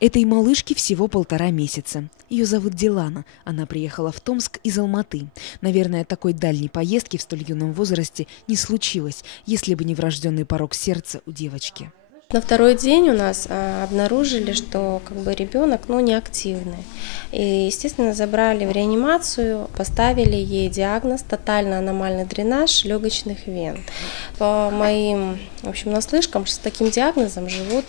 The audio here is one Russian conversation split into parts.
Этой малышке всего 1,5 месяца. Ее зовут Дилана. Она приехала в Томск из Алматы. Наверное, такой дальней поездки в столь юном возрасте не случилось, если бы не врожденный порок сердца у девочки. На второй день у нас обнаружили, что ребенок неактивный. И, естественно, забрали в реанимацию, поставили ей диагноз тотально аномальный дренаж легочных вен. По моим наслышкам, с таким диагнозом живут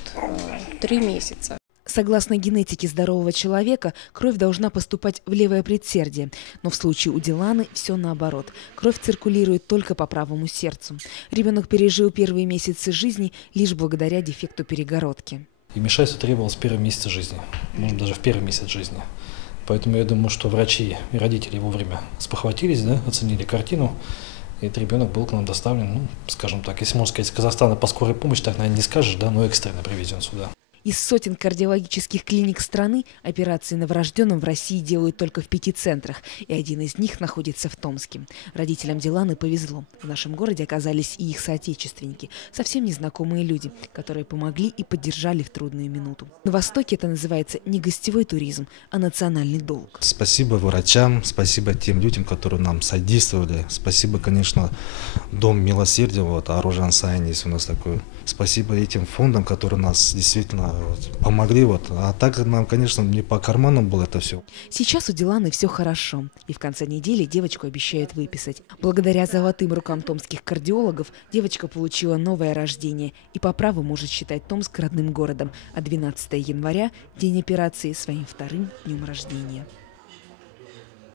3 месяца. Согласно генетике здорового человека, кровь должна поступать в левое предсердие. Но в случае у Диланы все наоборот. Кровь циркулирует только по правому сердцу. Ребенок пережил первые месяцы жизни лишь благодаря дефекту перегородки. И вмешательство требовалось в первом месяце жизни, может даже в первый месяц жизни. Поэтому я думаю, что врачи и родители вовремя спохватились, оценили картину. И этот ребенок был к нам доставлен, скажем так, если можно сказать, из Казахстана по скорой помощи, так, наверное, не скажешь, но экстренно привезен сюда. Из сотен кардиологических клиник страны операции новорожденным в России делают только в 5 центрах, и один из них находится в Томске. Родителям Диланы повезло. В нашем городе оказались и их соотечественники, совсем незнакомые люди, которые помогли и поддержали в трудную минуту. На Востоке это называется не гостевой туризм, а национальный долг. Спасибо врачам, спасибо тем людям, которые нам содействовали. Спасибо, конечно, Дом милосердия, Аружан Сайн есть у нас такой. Спасибо этим фондам, которые нас действительно помогли. А так нам, конечно, не по карманам было это все. Сейчас у Диланы все хорошо. И в конце недели девочку обещают выписать. Благодаря золотым рукам томских кардиологов девочка получила новое рождение. И по праву может считать Томск родным городом. А 12 января, день операции, своим вторым днем рождения.